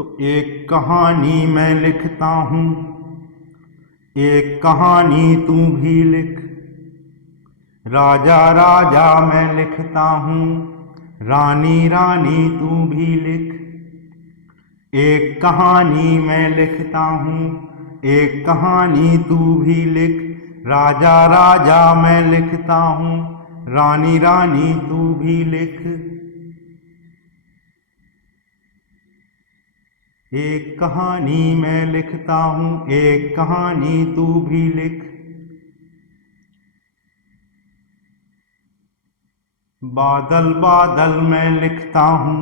तो एक कहानी मैं लिखता हूँ, एक कहानी तू भी लिख। राजा राजा मैं लिखता हूँ, रानी रानी तू भी लिख। एक कहानी मैं लिखता हूँ, एक कहानी तू भी लिख। राजा राजा मैं लिखता हूँ, रानी रानी तू भी लिख। एक कहानी मैं लिखता हूँ, एक कहानी तू भी लिख। बादल बादल मैं लिखता हूँ,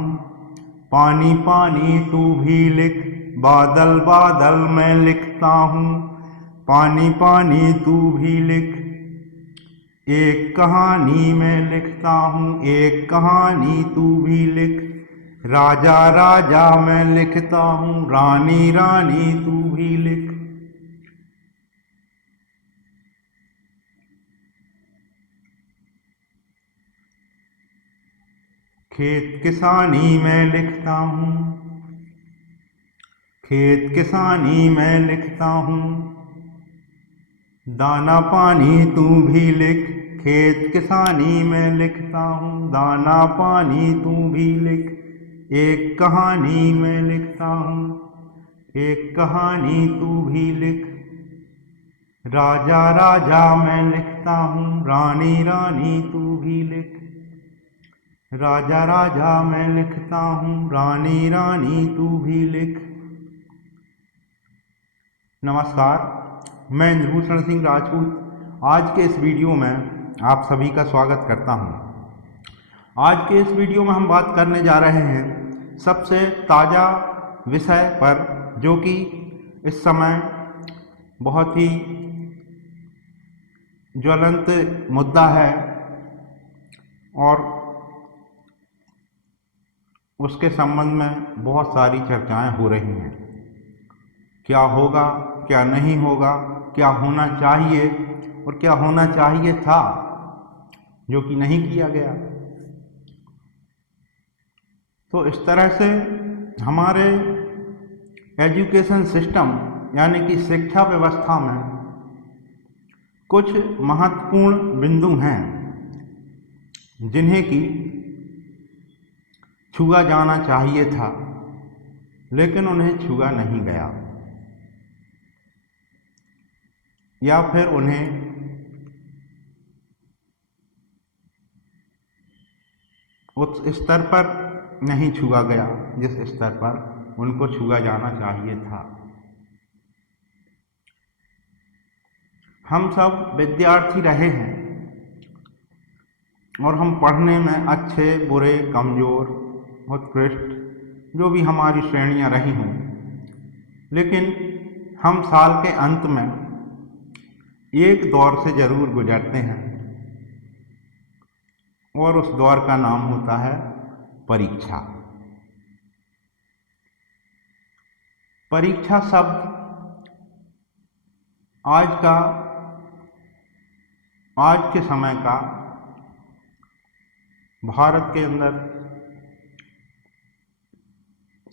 पानी पानी तू भी लिख। बादल बादल मैं लिखता हूँ, पानी पानी तू भी लिख। एक कहानी मैं लिखता हूँ, एक कहानी तू भी लिख। राजा राजा मैं लिखता हूँ, रानी रानी तू भी लिख। खेत किसानी मैं लिखता हूँ, खेत किसानी मैं लिखता हूँ। दाना पानी तू भी लिख। खेत किसानी मैं लिखता हूँ, दाना पानी तू भी लिख। एक कहानी मैं लिखता हूँ, एक कहानी तू भी लिख। राजा राजा मैं लिखता हूँ, रानी रानी तू भी लिख। राजा राजा मैं लिखता हूँ, रानी रानी तू भी लिख। नमस्कार, मैं इंद्रभूषण सिंह राजपूत आज के इस वीडियो में आप सभी का स्वागत करता हूँ। आज के इस वीडियो में हम बात करने जा रहे हैं सबसे ताज़ा विषय पर, जो कि इस समय बहुत ही ज्वलंत मुद्दा है और उसके संबंध में बहुत सारी चर्चाएं हो रही हैं। क्या होगा, क्या नहीं होगा, क्या होना चाहिए और क्या होना चाहिए था, जो कि नहीं किया गया। तो इस तरह से हमारे एजुकेशन सिस्टम यानी कि शिक्षा व्यवस्था में कुछ महत्वपूर्ण बिंदु हैं जिन्हें कि छुआ जाना चाहिए था, लेकिन उन्हें छुआ नहीं गया, या फिर उन्हें उस स्तर पर नहीं छुआ गया जिस स्तर पर उनको छुआ जाना चाहिए था। हम सब विद्यार्थी रहे हैं और हम पढ़ने में अच्छे, बुरे, कमज़ोर, उत्कृष्ट, जो भी हमारी श्रेणियां रही हों, लेकिन हम साल के अंत में एक दौर से ज़रूर गुजरते हैं और उस दौर का नाम होता है परीक्षा। परीक्षा शब्द आज के समय का भारत के अंदर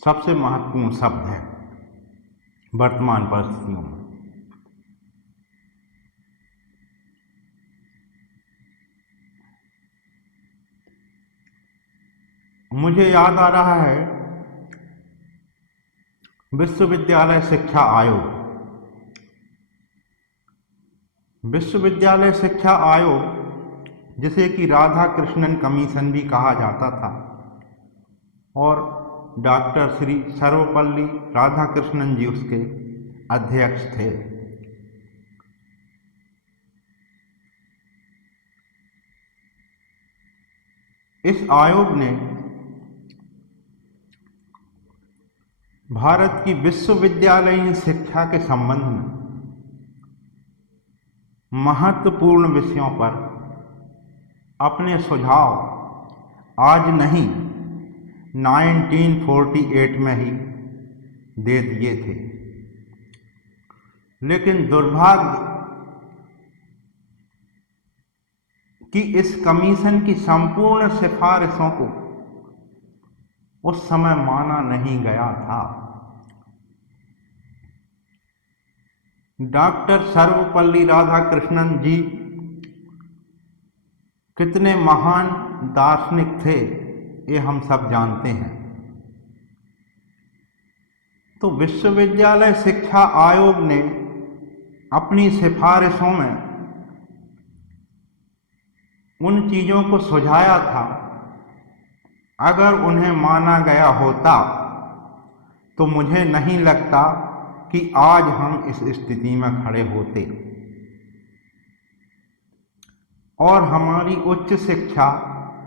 सबसे महत्वपूर्ण शब्द है वर्तमान परिस्थितियों में। मुझे याद आ रहा है विश्वविद्यालय शिक्षा आयोग। विश्वविद्यालय शिक्षा आयोग, जिसे कि राधा कृष्णन कमीशन भी कहा जाता था, और डॉक्टर श्री सर्वपल्ली राधाकृष्णन जी उसके अध्यक्ष थे। इस आयोग ने भारत की विश्वविद्यालयीन शिक्षा के संबंध में महत्वपूर्ण विषयों पर अपने सुझाव आज नहीं 1948 में ही दे दिए थे, लेकिन दुर्भाग्य कि इस कमीशन की संपूर्ण सिफारिशों को उस समय माना नहीं गया था। डॉक्टर सर्वपल्ली राधाकृष्णन जी कितने महान दार्शनिक थे, ये हम सब जानते हैं। तो विश्वविद्यालय शिक्षा आयोग ने अपनी सिफारिशों में उन चीज़ों को सुझाया था, अगर उन्हें माना गया होता तो मुझे नहीं लगता कि आज हम इस स्थिति में खड़े होते और हमारी उच्च शिक्षा,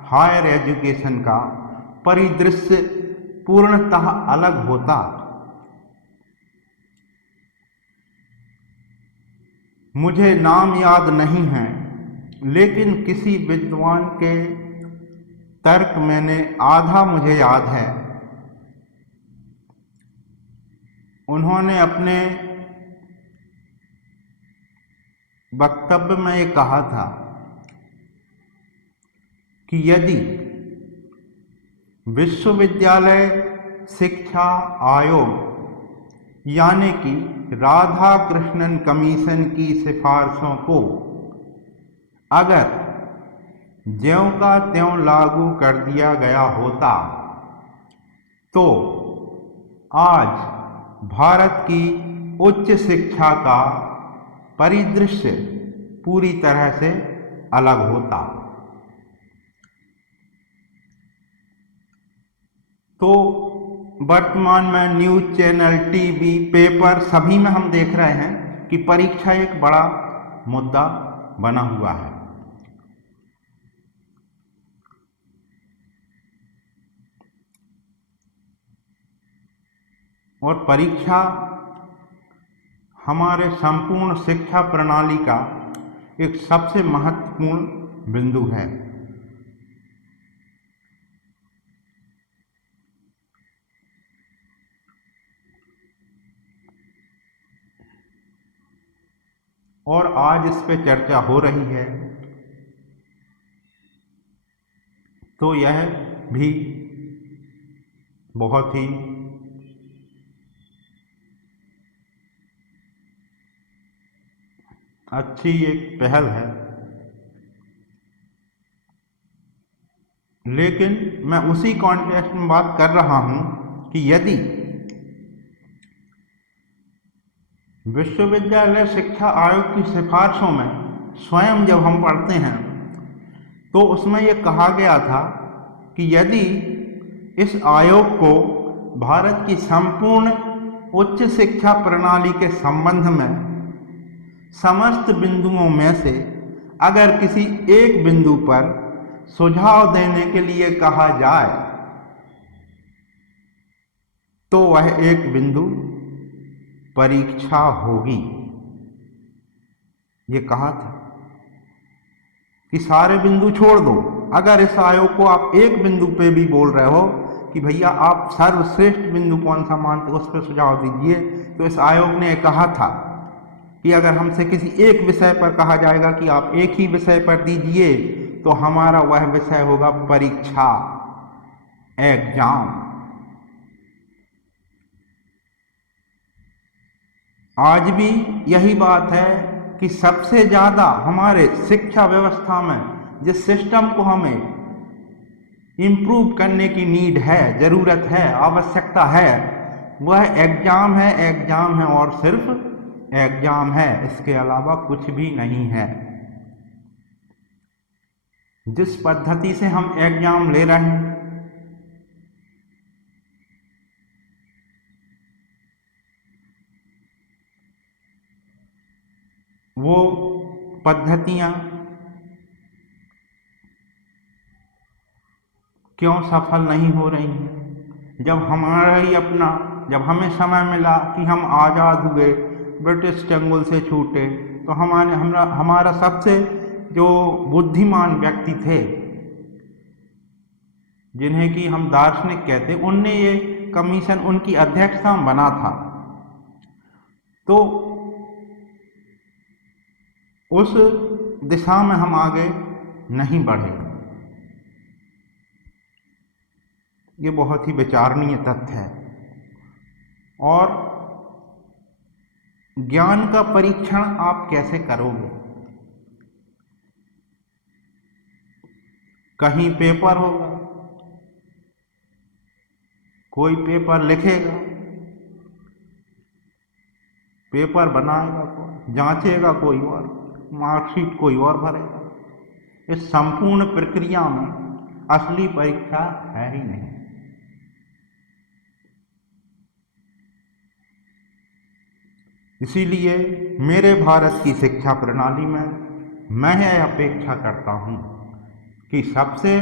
हायर एजुकेशन का परिदृश्य पूर्णतः अलग होता। मुझे नाम याद नहीं है, लेकिन किसी विद्वान के तर्क मैंने आधा मुझे याद है। उन्होंने अपने वक्तव्य में ये कहा था कि यदि विश्वविद्यालय शिक्षा आयोग यानी कि राधाकृष्णन कमीशन की सिफारिशों को अगर ज्यों का त्यों लागू कर दिया गया होता तो आज भारत की उच्च शिक्षा का परिदृश्य पूरी तरह से अलग होता। तो वर्तमान में न्यूज़ चैनल, टीवी, पेपर सभी में हम देख रहे हैं कि परीक्षा एक बड़ा मुद्दा बना हुआ है। और परीक्षा हमारे संपूर्ण शिक्षा प्रणाली का एक सबसे महत्वपूर्ण बिंदु है। और आज इस पे चर्चा हो रही है, तो यह भी बहुत ही अच्छी एक पहल है। लेकिन मैं उसी कॉन्टेक्स्ट में बात कर रहा हूं कि यदि विश्वविद्यालय शिक्षा आयोग की सिफारिशों में स्वयं जब हम पढ़ते हैं तो उसमें यह कहा गया था कि यदि इस आयोग को भारत की संपूर्ण उच्च शिक्षा प्रणाली के संबंध में समस्त बिंदुओं में से अगर किसी एक बिंदु पर सुझाव देने के लिए कहा जाए तो वह एक बिंदु परीक्षा होगी। ये कहा था कि सारे बिंदु छोड़ दो, अगर इस आयोग को आप एक बिंदु पे भी बोल रहे हो कि भैया आप सर्वश्रेष्ठ बिंदु कौन सा मानते हो उस पर सुझाव दीजिए, तो इस आयोग ने कहा था कि अगर हमसे किसी एक विषय पर कहा जाएगा कि आप एक ही विषय पर दीजिए तो हमारा वह विषय होगा परीक्षा, एग्जाम। आज भी यही बात है कि सबसे ज़्यादा हमारे शिक्षा व्यवस्था में जिस सिस्टम को हमें इम्प्रूव करने की नीड है, ज़रूरत है, आवश्यकता है, वह एग्जाम है, एग्जाम है और सिर्फ एग्जाम है, इसके अलावा कुछ भी नहीं है। जिस पद्धति से हम एग्जाम ले रहे हैं वो पद्धतियां क्यों सफल नहीं हो रही हैं? जब हमें समय मिला कि हम आज़ाद हुए, ब्रिटिश चंगुल से छूटे, तो हमारा सबसे जो बुद्धिमान व्यक्ति थे जिन्हें कि हम दार्शनिक कहते, उनने ये कमीशन उनकी अध्यक्षता में बना था। तो उस दिशा में हम आगे नहीं बढ़े। ये बहुत ही विचारणीय तथ्य है। और ज्ञान का परीक्षण आप कैसे करोगे? कहीं पेपर होगा, कोई पेपर लिखेगा, पेपर बनाएगा कोई, जांचेगा कोई और, मार्कशीट कोई और भरेगा। इस संपूर्ण प्रक्रिया में असली परीक्षा है ही नहीं। इसीलिए मेरे भारत की शिक्षा प्रणाली में मैं यह अपेक्षा करता हूँ कि सबसे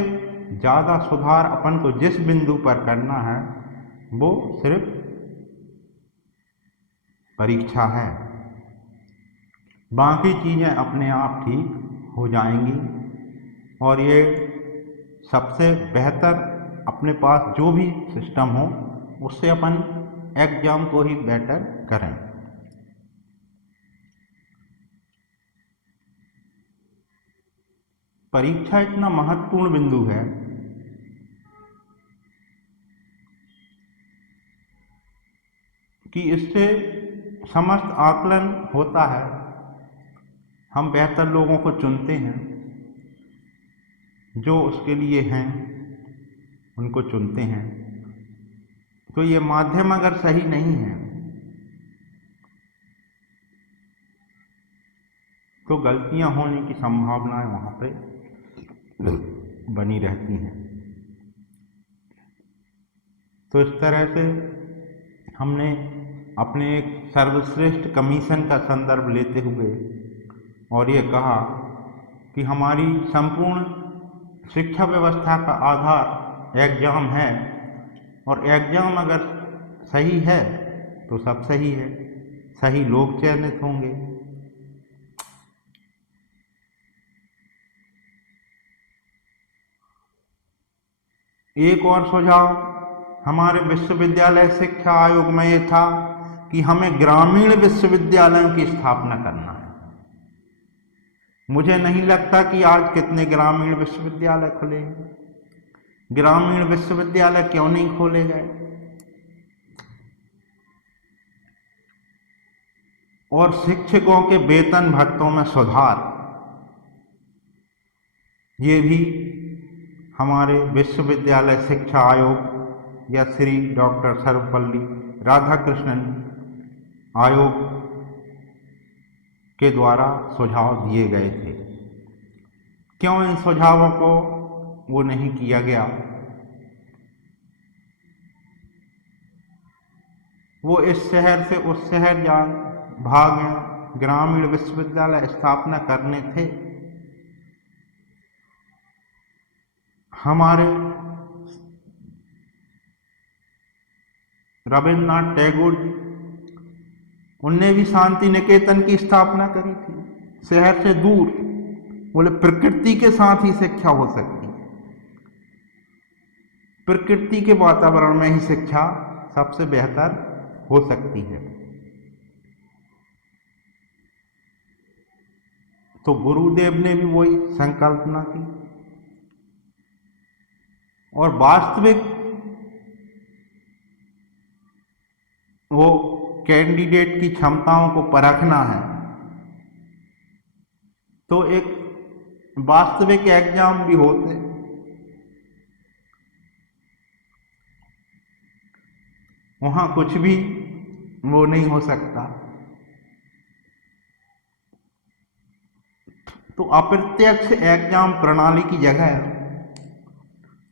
ज़्यादा सुधार अपन को जिस बिंदु पर करना है वो सिर्फ परीक्षा है। बाकी चीज़ें अपने आप ठीक हो जाएंगी और ये सबसे बेहतर अपने पास जो भी सिस्टम हो उससे अपन एग्जाम को ही बेटर करें। परीक्षा इतना महत्वपूर्ण बिंदु है कि इससे समस्त आकलन होता है। हम बेहतर लोगों को चुनते हैं, जो उसके लिए हैं उनको चुनते हैं। तो ये माध्यम अगर सही नहीं है तो गलतियां होने की संभावनाएं वहाँ पे बनी रहती हैं। तो इस तरह से हमने अपने एक सर्वश्रेष्ठ कमीशन का संदर्भ लेते हुए और ये कहा कि हमारी संपूर्ण शिक्षा व्यवस्था का आधार एग्जाम है और एग्जाम अगर सही है तो सब सही है, सही लोग चयनित होंगे। एक और सुझाव हमारे विश्वविद्यालय शिक्षा आयोग में ये था कि हमें ग्रामीण विश्वविद्यालयों की स्थापना करना है। मुझे नहीं लगता कि आज कितने ग्रामीण विश्वविद्यालय खुले हैं। ग्रामीण विश्वविद्यालय क्यों नहीं खोले गए? और शिक्षकों के वेतन भत्तों में सुधार, ये भी हमारे विश्वविद्यालय शिक्षा आयोग या श्री डॉक्टर सर्वपल्ली राधाकृष्णन आयोग के द्वारा सुझाव दिए गए थे। क्यों इन सुझावों को वो नहीं किया गया? वो इस शहर से उस शहर भागें, ग्रामीण विश्वविद्यालय स्थापना करने थे। हमारे रविन्द्रनाथ टैगोर जी, उनने भी शांति निकेतन की स्थापना करी थी शहर से दूर। बोले प्रकृति के साथ ही शिक्षा हो सकती है, प्रकृति के वातावरण में ही शिक्षा सबसे बेहतर हो सकती है। तो गुरुदेव ने भी वही संकल्पना की और वास्तविक वो कैंडिडेट की क्षमताओं को परखना है तो एक वास्तविक एग्जाम भी होते। वहां कुछ भी वो नहीं हो सकता। तो अप्रत्यक्ष एग्जाम प्रणाली की जगह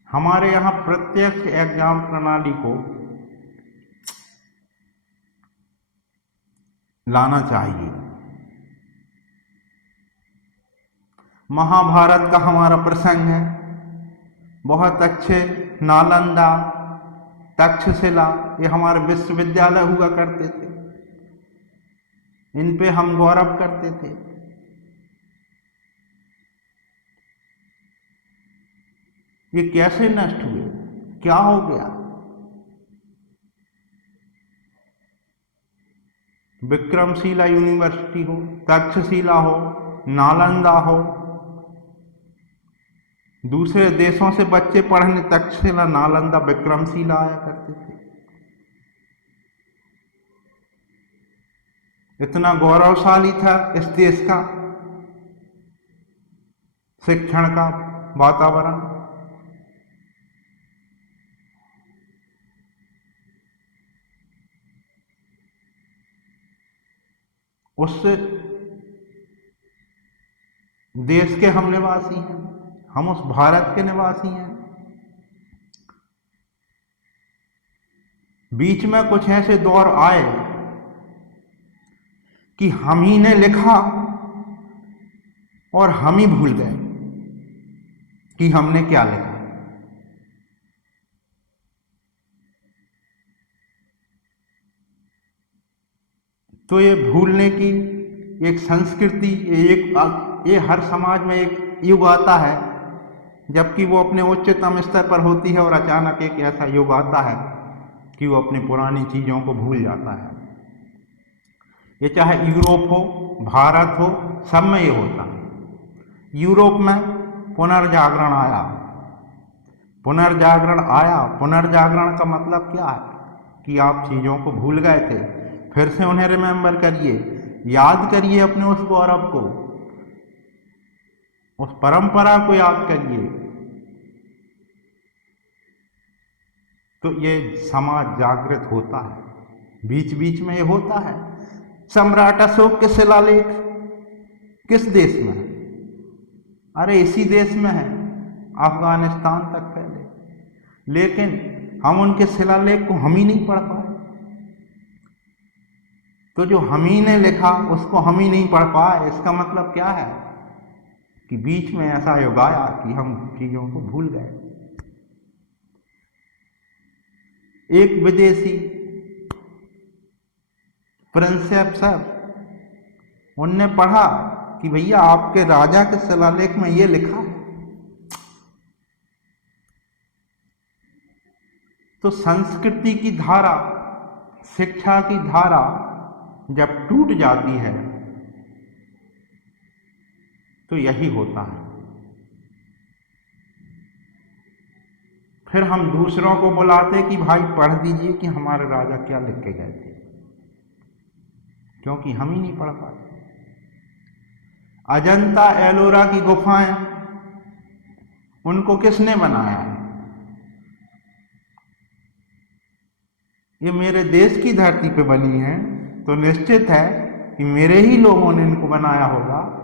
हमारे यहाँ प्रत्यक्ष एग्जाम प्रणाली को लाना चाहिए। महाभारत का हमारा प्रसंग है, बहुत अच्छे नालंदा, तक्षशिला, ये हमारे विश्वविद्यालय हुआ करते थे, इन पे हम गौरव करते थे। ये कैसे नष्ट हुए? क्या हो गया? विक्रमशिला यूनिवर्सिटी हो, तक्षशिला हो, नालंदा हो, दूसरे देशों से बच्चे पढ़ने तक्षशिला, नालंदा, विक्रमशिला आया करते थे। इतना गौरवशाली था इस देश का शिक्षण का वातावरण। उस देश के हम निवासी हैं, हम उस भारत के निवासी हैं। बीच में कुछ ऐसे दौर आए कि हम ही ने लिखा और हम ही भूल गए कि हमने क्या लिखा। तो ये भूलने की एक संस्कृति, ये हर समाज में एक युग आता है जबकि वो अपने उच्चतम स्तर पर होती है और अचानक एक ऐसा युग आता है कि वो अपनी पुरानी चीज़ों को भूल जाता है। ये चाहे यूरोप हो, भारत हो, सब में ये होता है। यूरोप में पुनर्जागरण आया। पुनर्जागरण का मतलब क्या है कि आप चीज़ों को भूल गए थे, फिर से उन्हें रिमेंबर करिए, याद करिए अपने उस गौरव को, उस परंपरा को याद करिए। तो ये समाज जागृत होता है, बीच बीच में ये होता है। सम्राट अशोक के शिलालेख किस देश में है? अरे इसी देश में है, अफगानिस्तान तक पहले। लेकिन हम उनके शिलालेख को हम ही नहीं पढ़ पाए। तो जो हम ही ने लिखा उसको हम ही नहीं पढ़ पाए, इसका मतलब क्या है कि बीच में ऐसा युग आया कि हम चीज़ों को भूल गए। एक विदेशी प्रिंसेप साहब, उनने पढ़ा कि भैया आपके राजा के शिलालेख में ये लिखा है। तो संस्कृति की धारा, शिक्षा की धारा जब टूट जाती है तो यही होता है। फिर हम दूसरों को बुलाते कि भाई पढ़ दीजिए कि हमारे राजा क्या लिख के गए थे, क्योंकि हम ही नहीं पढ़ पाते। अजंता एलोरा की गुफाएं, उनको किसने बनाया है? ये मेरे देश की धरती पे बनी है, तो निश्चित है कि मेरे ही लोगों ने इनको बनाया होगा।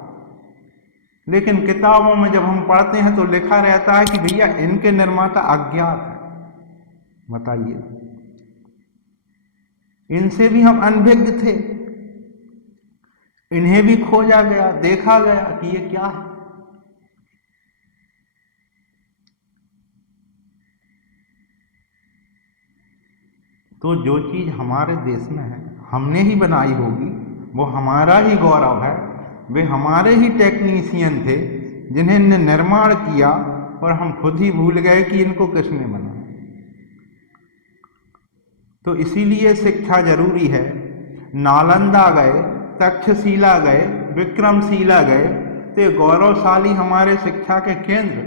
लेकिन किताबों में जब हम पढ़ते हैं तो लिखा रहता है कि भैया इनके निर्माता अज्ञात है। बताइए, इनसे भी हम अनभिज्ञ थे, इन्हें भी खोजा गया, देखा गया कि ये क्या है। तो जो चीज हमारे देश में है, हमने ही बनाई होगी, वो हमारा ही गौरव है। वे हमारे ही टेक्नीशियन थे जिन्हें निर्माण किया और हम खुद ही भूल गए कि इनको किसने बनाया। तो इसीलिए शिक्षा जरूरी है। नालंदा गए, तक्षशिला गए, विक्रमशिला गए, तो ये गौरवशाली हमारे शिक्षा के केंद्र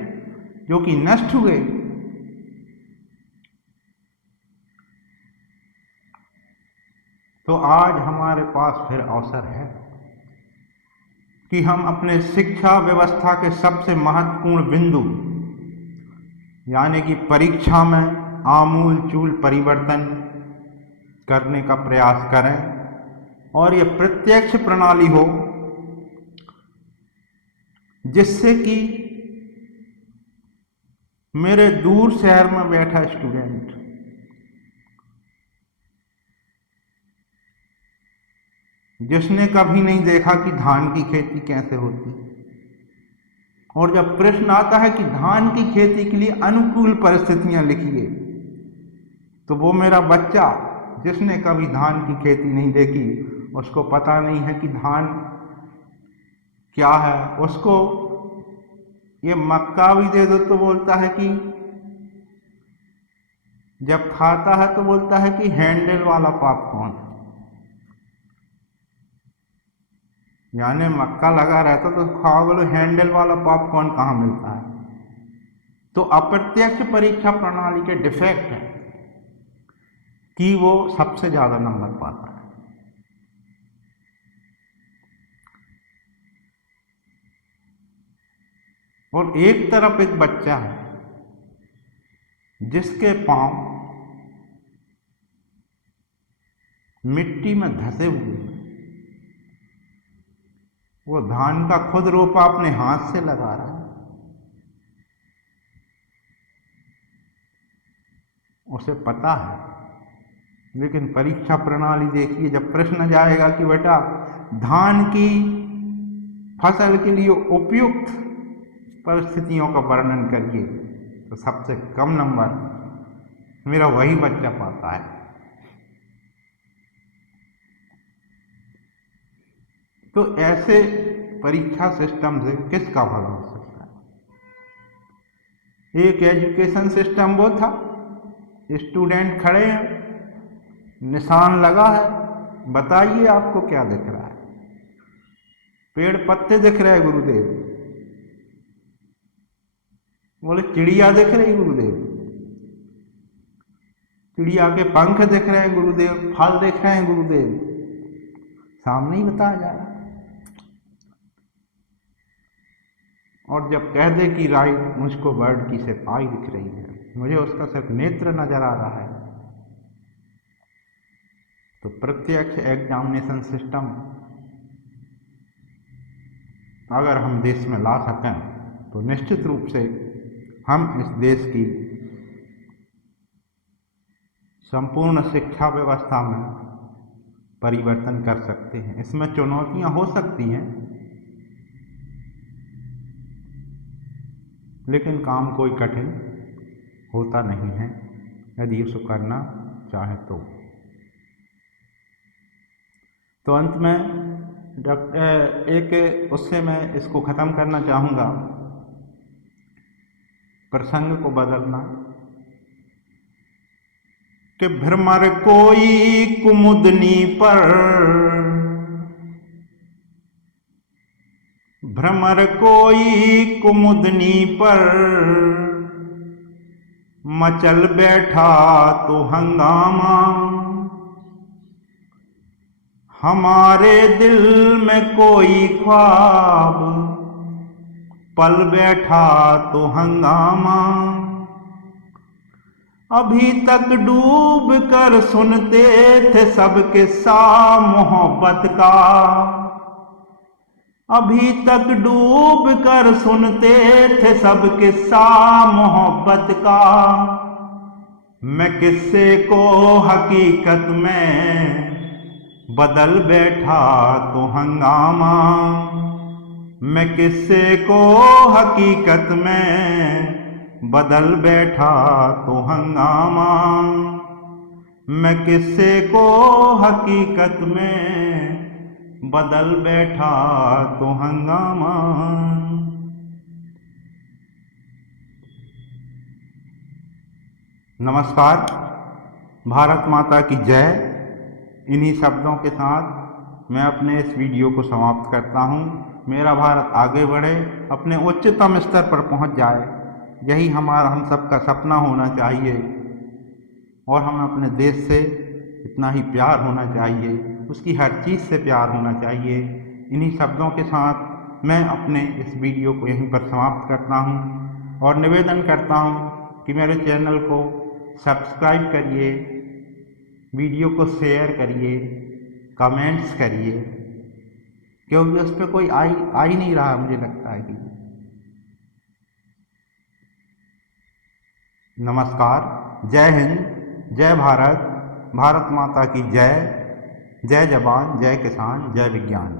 जो कि नष्ट हुए। तो आज हमारे पास फिर अवसर है कि हम अपने शिक्षा व्यवस्था के सबसे महत्वपूर्ण बिंदु यानी कि परीक्षा में आमूल चूल परिवर्तन करने का प्रयास करें और ये प्रत्यक्ष प्रणाली हो जिससे कि मेरे दूर शहर में बैठा स्टूडेंट जिसने कभी नहीं देखा कि धान की खेती कैसे होती, और जब प्रश्न आता है कि धान की खेती के लिए अनुकूल परिस्थितियां लिखिए, तो वो मेरा बच्चा जिसने कभी धान की खेती नहीं देखी, उसको पता नहीं है कि धान क्या है, उसको ये मक्का भी दे दो तो बोलता है कि जब खाता है तो बोलता है कि हैंडल वाला पॉपकॉर्न, यानी मक्का लगा रहता तो खाओ, बोलो हैंडल वाला पॉपकॉर्न कहाँ मिलता है। तो अप्रत्यक्ष परीक्षा प्रणाली के डिफेक्ट है कि वो सबसे ज्यादा नंबर पाता है। और एक तरफ एक बच्चा है जिसके पांव मिट्टी में धंसे हुए, वो धान का खुद रोपा अपने हाथ से लगा रहा है। उसे पता है, लेकिन परीक्षा प्रणाली देखिए, जब प्रश्न जाएगा कि बेटा धान की फसल के लिए उपयुक्त परिस्थितियों का वर्णन करिए, तो सबसे कम नंबर मेरा वही बच्चा पाता है। तो ऐसे परीक्षा सिस्टम से किसका भला हो सकता है? एक एजुकेशन सिस्टम वो था, स्टूडेंट खड़े हैं, निशान लगा है, बताइए आपको क्या दिख रहा है? पेड़ पत्ते दिख रहे हैं गुरुदेव। बोले चिड़िया दिख रही गुरुदेव, चिड़िया के पंख दिख रहे हैं गुरुदेव, फल दिख रहे हैं गुरुदेव, सामने ही बताया जा रहा है। और जब कह दे कि राइट, मुझको बर्ड की सिर्फ आई दिख रही है, मुझे उसका सिर्फ नेत्र नजर आ रहा है। तो प्रत्यक्ष एग्जामिनेशन सिस्टम अगर हम देश में ला सकें तो निश्चित रूप से हम इस देश की संपूर्ण शिक्षा व्यवस्था में परिवर्तन कर सकते हैं। इसमें चुनौतियां हो सकती हैं, लेकिन काम कोई कठिन होता नहीं है यदि उसको करना चाहे तो अंत में एक उससे मैं इसको ख़त्म करना चाहूँगा, प्रसंग को बदलना, कि भ्रमर कोई कुमुदनी पर, भ्रमर कोई कुमुदनी पर, मचल बैठा तो हंगामा, हमारे दिल में कोई ख्वाब, पल बैठा तो हंगामा, अभी तक डूब कर सुनते थे सब किस्सा मोहब्बत का, अभी तक डूब कर सुनते थे सब किस्सा मोहब्बत का, मैं किस्से को हकीकत में बदल बैठा तो हंगामा, मैं किस्से को हकीकत में बदल बैठा तो हंगामा, मैं किस्से को हकीकत में बदल बैठा तो हंगामा। नमस्कार, भारत माता की जय। इन्हीं शब्दों के साथ मैं अपने इस वीडियो को समाप्त करता हूँ। मेरा भारत आगे बढ़े, अपने उच्चतम स्तर पर पहुँच जाए, यही हम सबका सपना होना चाहिए। और हमें अपने देश से इतना ही प्यार होना चाहिए, उसकी हर चीज़ से प्यार होना चाहिए। इन्हीं शब्दों के साथ मैं अपने इस वीडियो को यहीं पर समाप्त करता हूँ और निवेदन करता हूँ कि मेरे चैनल को सब्सक्राइब करिए, वीडियो को शेयर करिए, कमेंट्स करिए, क्योंकि उस पर कोई आ ही नहीं रहा मुझे लगता है कि। नमस्कार, जय हिंद, जय भारत, भारत माता की जय। जय जवान, जय किसान, जय विज्ञान।